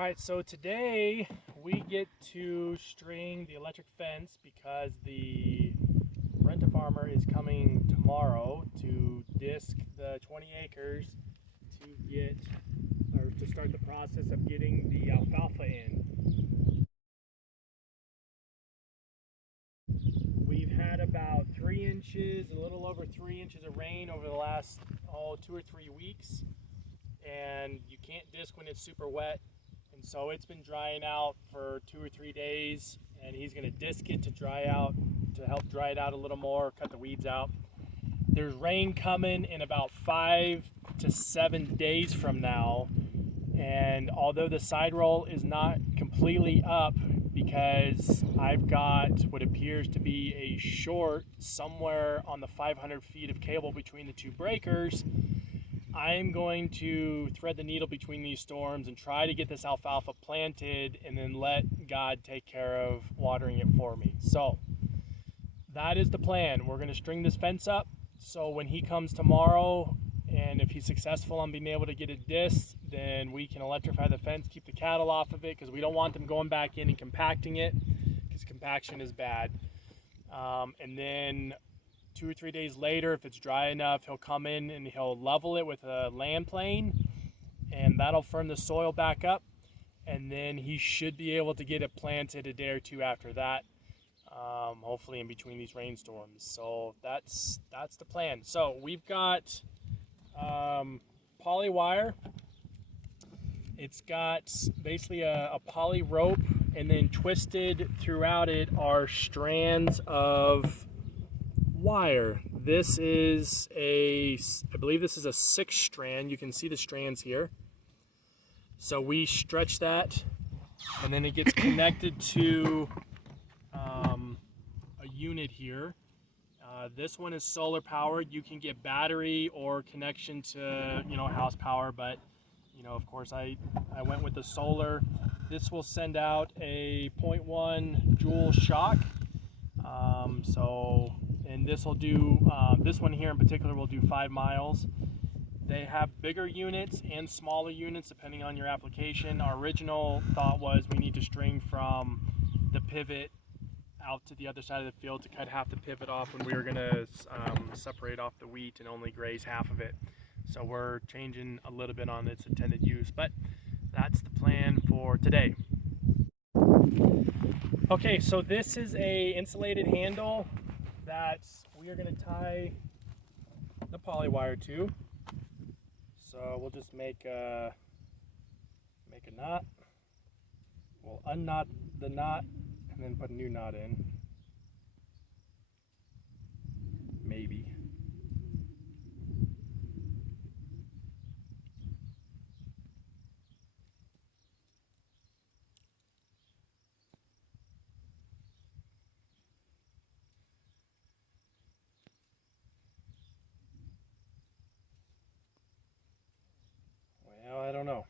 All right, so today we get to string the electric fence because the rent-a-farmer is coming tomorrow to disc the 20 acres to get, or to start the process of getting the alfalfa in. We've had about 3 inches, a little over 3 inches of rain over the last 2 or 3 weeks, and you can't disc when it's super wet. And so it's been drying out for 2 or 3 days, and he's going to disc it to dry out, to help dry it out a little more, cut the weeds out. There's rain coming in about 5 to 7 days from now, and although the side roll is not completely up because I've got what appears to be a short somewhere on the 500 feet of cable between the two breakers, I'm going to thread the needle between these storms and try to get this alfalfa planted and then let God take care of watering it for me. So that is the plan. We're going to string this fence up so when he comes tomorrow, and if he's successful on being able to get it disc, then we can electrify the fence, keep the cattle off of it, because we don't want them going back in and compacting it, because compaction is bad. And then 2 or 3 days later, if it's dry enough, he'll come in and he'll level it with a land plane, and that'll firm the soil back up, and then he should be able to get it planted a day or two after that, hopefully in between these rainstorms. So that's the plan. So we've got poly wire. It's got basically a poly rope, and then twisted throughout it are strands of wire. This is I believe this is a 6 strand. You can see the strands here. So we stretch that, and then it gets connected to a unit here. This one is solar powered. You can get battery or connection to house power, but of course I went with the solar. This will send out a 0.1 joule shock. And this will do, this one here in particular will do 5 miles. They have bigger units and smaller units depending on your application. Our original thought was we need to string from the pivot out to the other side of the field to cut half the pivot off when we were going to separate off the wheat and only graze half of it. So we're changing a little bit on its intended use, but that's the plan for today. Okay, so this is a insulated handle that we are going to tie the poly wire to. So we'll just make a knot. We'll unknot the knot and then put a new knot in. Maybe. Well, I don't know.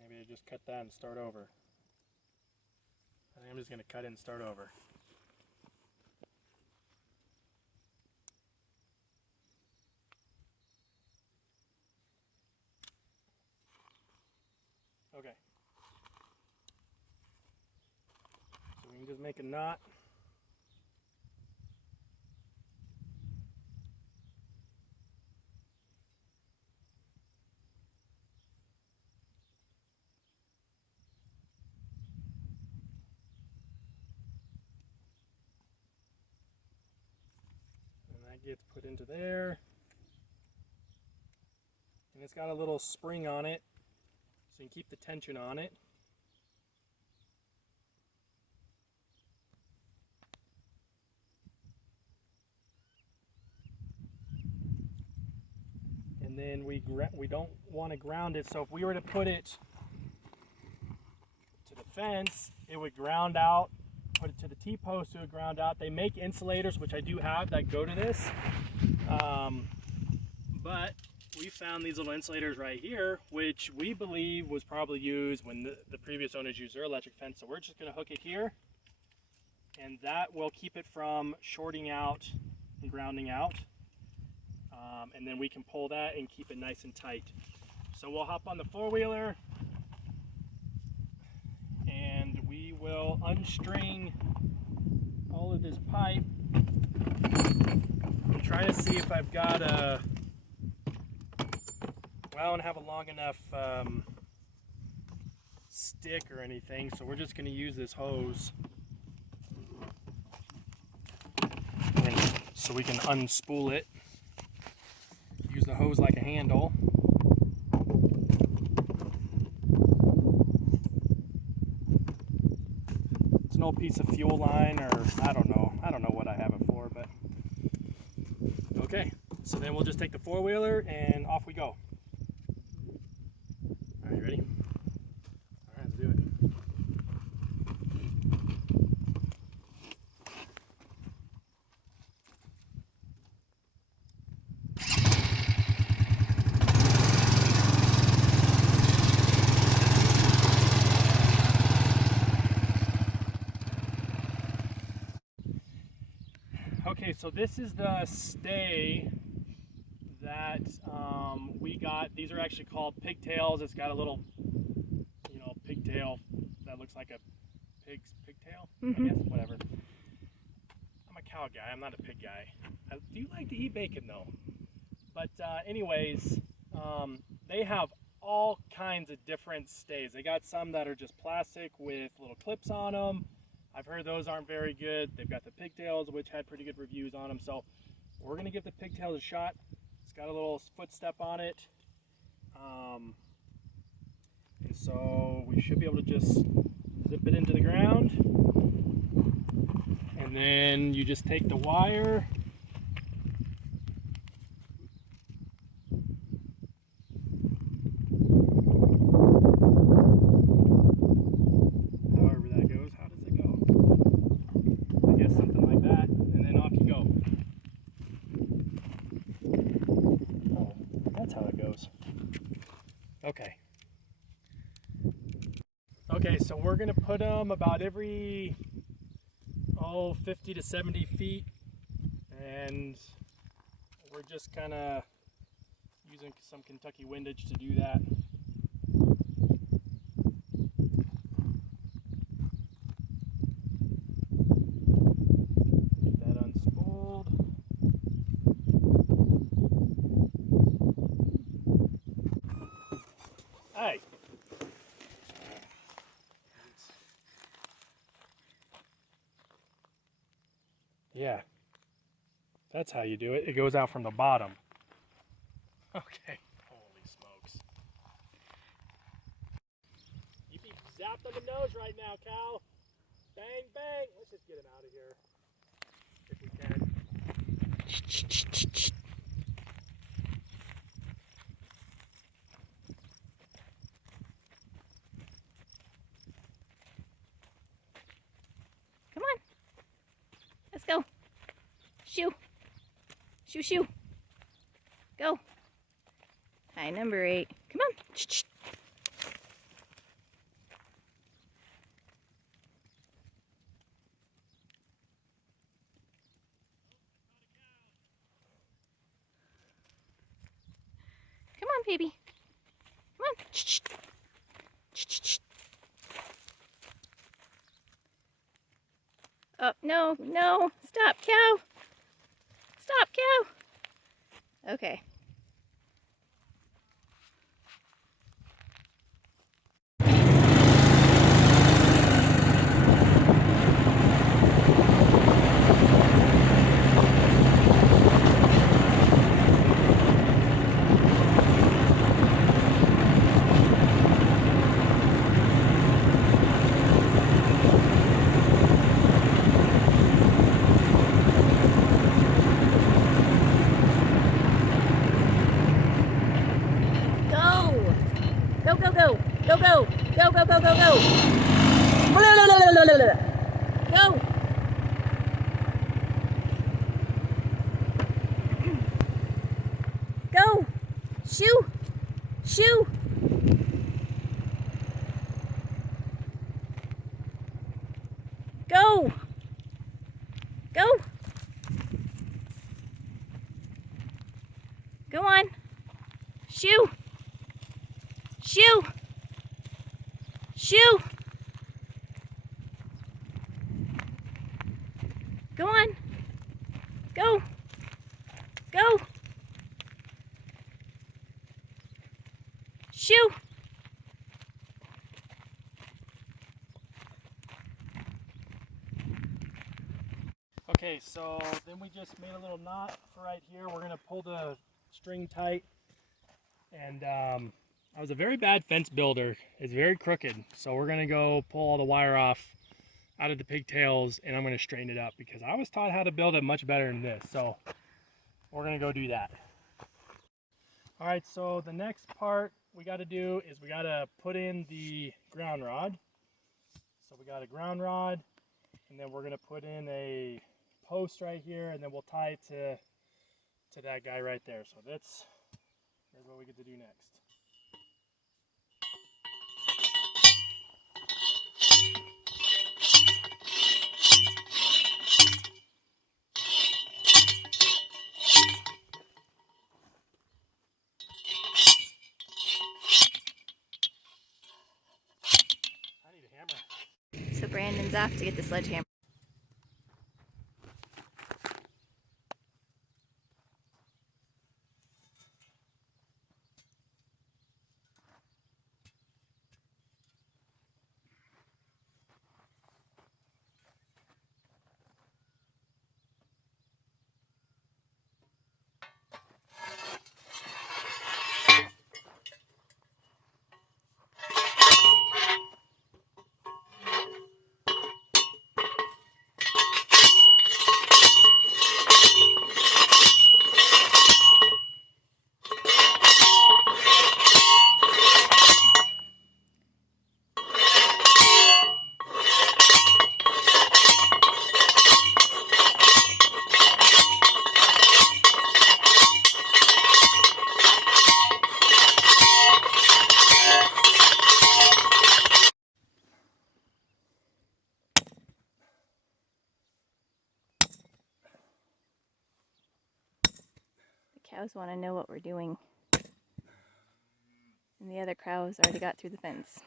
Maybe I just cut that and start over. I think I'm just going to cut it and start over. Okay. So we can just make a knot. Gets put into there, and it's got a little spring on it so you can keep the tension on it. And then we don't want to ground it, so if we were to put it to the fence, it would ground out. Put it to the T-post, it would ground out. They make insulators, which I do have, that go to this. But we found these little insulators right here, which we believe was probably used when the previous owners used their electric fence. So we're just going to hook it here, and that will keep it from shorting out and grounding out. And then we can pull that and keep it nice and tight. So we'll hop on the four-wheeler and we will unstring all of this pipe. I'm trying to see if I've got a, well, I don't have a long enough stick or anything, so we're just going to use this hose so we can unspool it. Use the hose like a handle. It's an old piece of fuel line, or I don't know what I have it for, but okay. So then we'll just take the four-wheeler and off we go. All right, you ready? All right, let's do it. Okay, so this is the stay that we got. These are actually called pigtails. It's got a little, pigtail that looks like a pig's pigtail, I guess, whatever. I'm a cow guy, I'm not a pig guy. I do like to eat bacon though. But anyways, they have all kinds of different stays. They got some that are just plastic with little clips on them. I've heard those aren't very good. They've got the pigtails, which had pretty good reviews on them. So we're gonna give the pigtails a shot. It's got a little footstep on it. And so we should be able to just zip it into the ground. And then you just take the wire. However that goes. How does it go? I guess something like that. And then off you go. Oh, that's how it goes. Okay. Okay, so we're gonna put them about every 50 to 70 feet, and we're just kind of using some Kentucky windage to do that. Get that unspooled. Hey. Yeah, that's how you do it. It goes out from the bottom. Okay, holy smokes. You be zapped on the nose right now, cow. Bang, bang. Let's just get him out of here, if we can. Come on. Let's go. Shoo. Shoo, shoo. Go. Hi, number 8. Come on. Come on, baby. Come on. Oh, no, no. Stop, cow. Stop, cow. Okay. Go, go, go. Go, go. Go, go, go, go, go. Go. Go. Shoo. Shoo. Go. Go. Go on. Shoo. Shoo! Shoo! Go on. Go. Go. Shoo! Okay, so then we just made a little knot for right here. We're gonna pull the string tight. And I was a very bad fence builder. It's very crooked. So we're gonna go pull all the wire off out of the pigtails and I'm gonna straighten it up because I was taught how to build it much better than this. So we're gonna go do that. All right, so the next part we gotta do is we gotta put in the ground rod. So we got a ground rod and then we're gonna put in a post right here and then we'll tie it to that guy right there. So here's what we get to do next. I need a hammer. So Brandon's off to get the sledgehammer. The cows want to know what we're doing. And the other cows already got through the fence.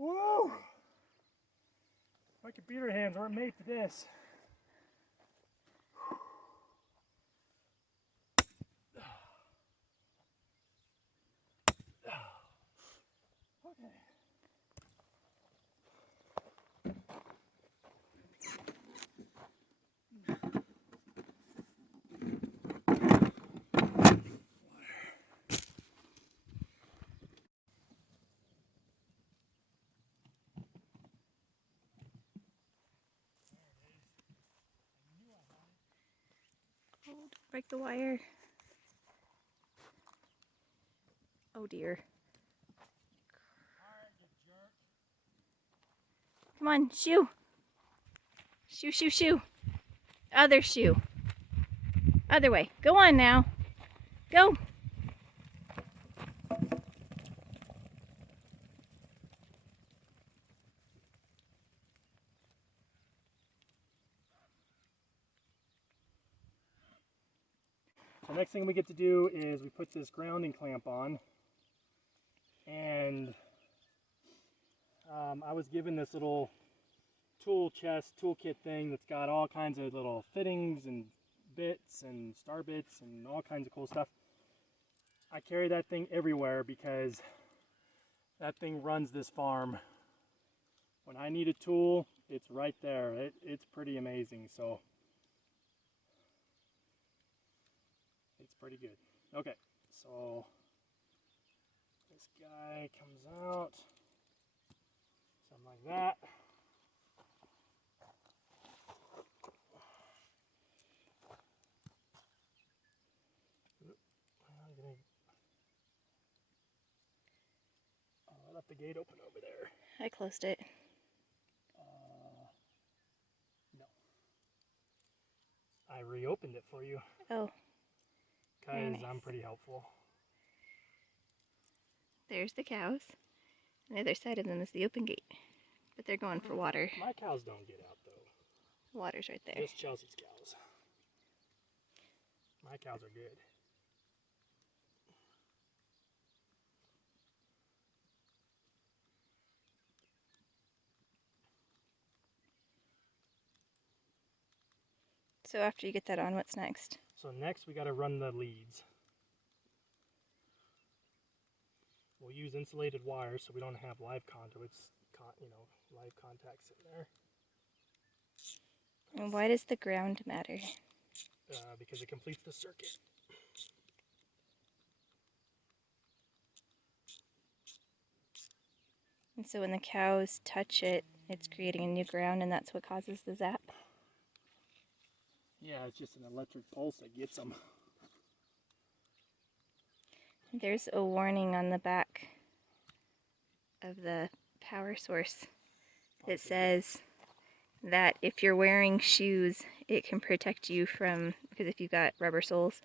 Woo! My computer hands weren't made for this. Okay. Oh, don't break the wire. Oh dear. Come on, shoo. Shoo, shoo, shoo. Other shoe. Other way. Go on now. Go. So next thing we get to do is we put this grounding clamp on. And I was given this little toolkit thing that's got all kinds of little fittings and bits and star bits and all kinds of cool stuff. I carry that thing everywhere because that thing runs this farm. When I need a tool, it's right there. It's pretty amazing. So it's pretty good. Okay, so this guy comes out, something like that. I left the gate open over there. I closed it. I reopened it for you. Oh. Because Nice. I'm pretty helpful. There's the cows. On the other side of them is the open gate. But they're going for water. My cows don't get out though. The water's right there. Just Chelsea's cows. My cows are good. So after you get that on, what's next? So next we got to run the leads. We'll use insulated wire so we don't have live conduits, live contacts in there. And why does the ground matter? Because it completes the circuit. And so when the cows touch it, it's creating a new ground, and that's what causes the zap? Yeah, it's just an electric pulse that gets them. There's a warning on the back of the power source that says that if you're wearing shoes, it can protect you from, because if you've got rubber soles,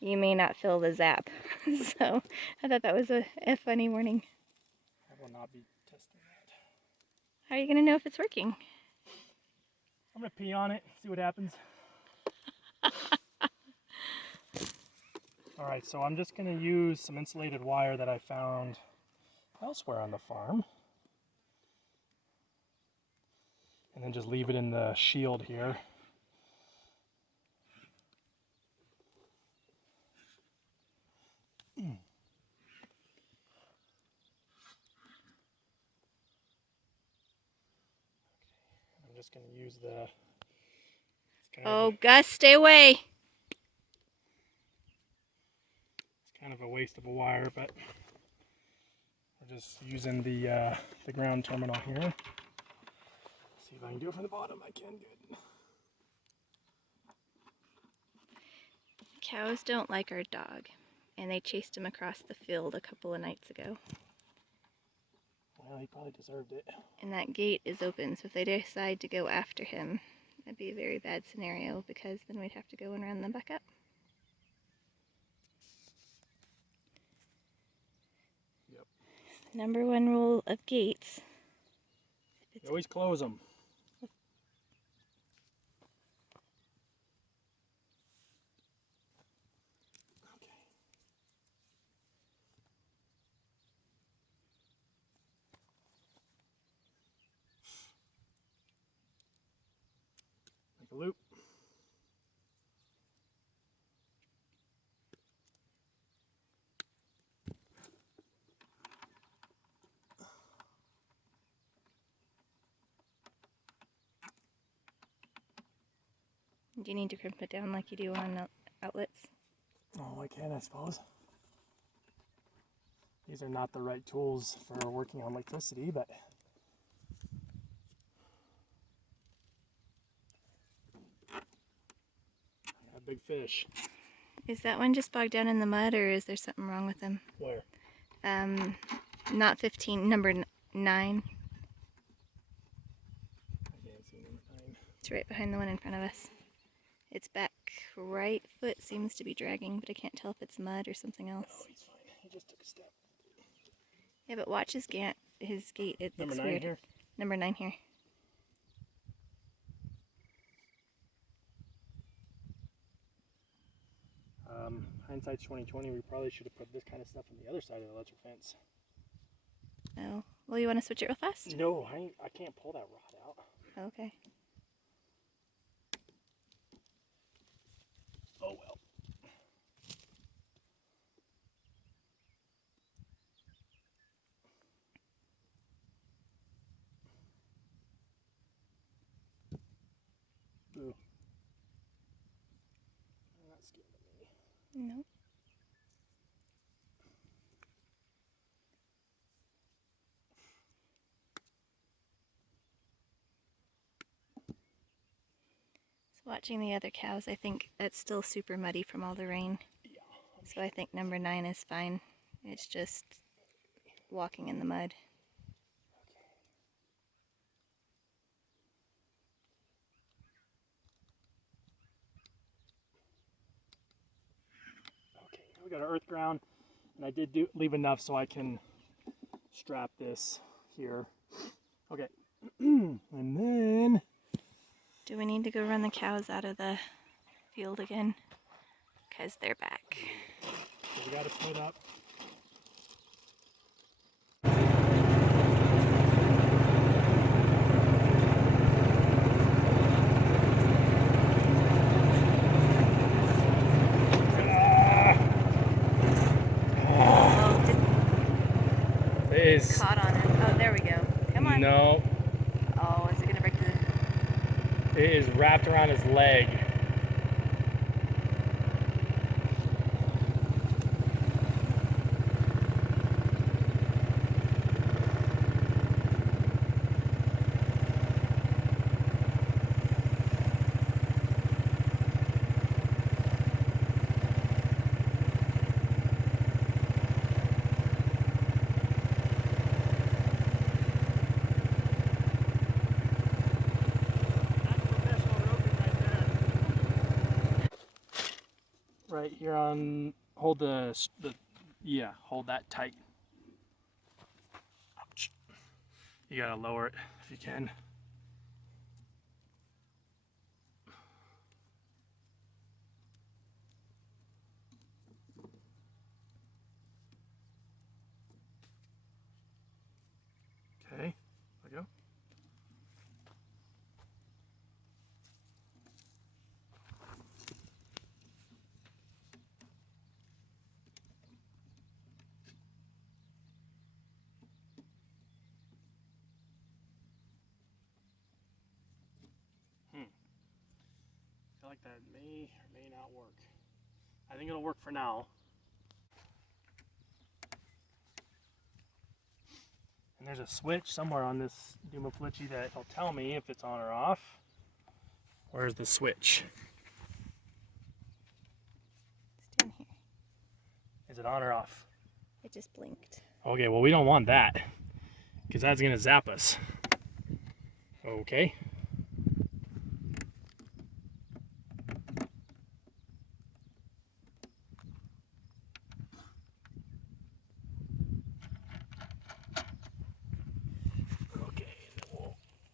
you may not feel the zap. So I thought that was a funny warning. I will not be testing that. How are you going to know if it's working? I'm going to pee on it, see what happens. Alright, so I'm just going to use some insulated wire that I found elsewhere on the farm. And then just leave it in the shield here. I'm just going to use the... Oh, Gus, stay away! It's kind of a waste of a wire, but we're just using the ground terminal here. See if I can do it from the bottom. I can. Good. Cows don't like our dog, and they chased him across the field a couple of nights ago. Well, he probably deserved it. And that gate is open, so if they decide to go after him, that'd be a very bad scenario, because then we'd have to go and run them back up. Yep. Number one rule of gates. You always close them. Okay. Make a loop. Do you need to crimp it down like you do on outlets? Oh, I can, I suppose. These are not the right tools for working on electricity, but I got a big fish. Is that one just bogged down in the mud, or is there something wrong with him? Where? Not 15, number 9. I can't see number 9. It's right behind the one in front of us. Its back right foot seems to be dragging, but I can't tell if it's mud or something else. Oh, he's fine. He just took a step. Yeah, but watch his gait. It Number looks 9 weird. here? Number 9 here. Hindsight's 2020. We probably should have put this kind of stuff on the other side of the electric fence. Oh, well, you want to switch it real fast? No, I can't pull that rod out. Okay. Oh well. Boo. I'm not scared of me. No. So watching the other cows, I think that's still super muddy from all the rain. Yeah. So I think number 9 is fine. It's just walking in the mud. we got our earth ground, and I did leave enough so I can strap this here. Okay, and then Do we need to go run the cows out of the field again? Because they're back. so we got to split up. Is Caught on it. Oh, there we go. Come on. no, Oh, is it gonna break the? it is wrapped around his leg. Right here on, hold yeah, hold that tight. Ouch. You gotta lower it if you can. Okay, there we go. I feel like that may or may not work. I think it'll work for now. And there's a switch somewhere on this Dumaflichi that will tell me if it's on or off. Where's the switch? It's down here. Is it on or off? It just blinked. Okay, well we don't want that because that's gonna zap us. Okay. Okay, and then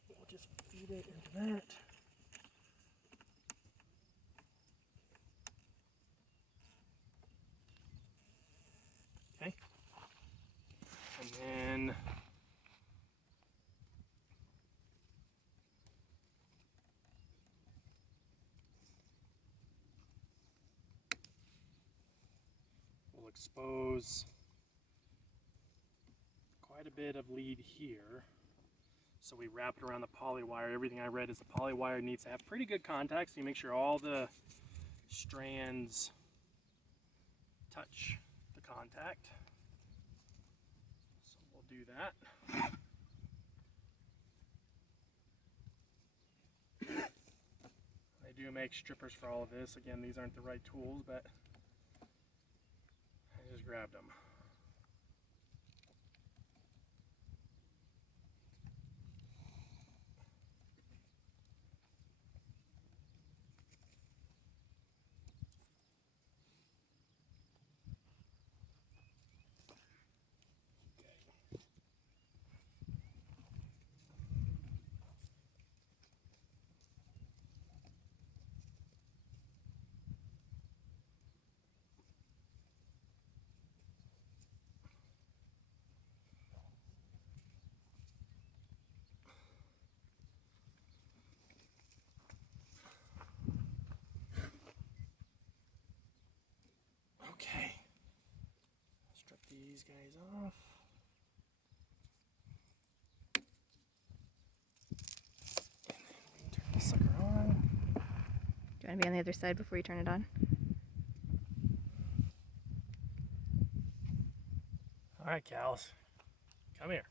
we'll just feed it into that. Okay. And then we'll expose quite a bit of lead here. So we wrap it around the poly wire. Everything I read is the poly wire needs to have pretty good contact, so you make sure all the strands touch the contact. So we'll do that. They do make strippers for all of this. Again, these aren't the right tools, but I just grabbed them. Okay, strip these guys off. And then we can turn this sucker on. Do you want to be on the other side before you turn it on? All right, cows, come here.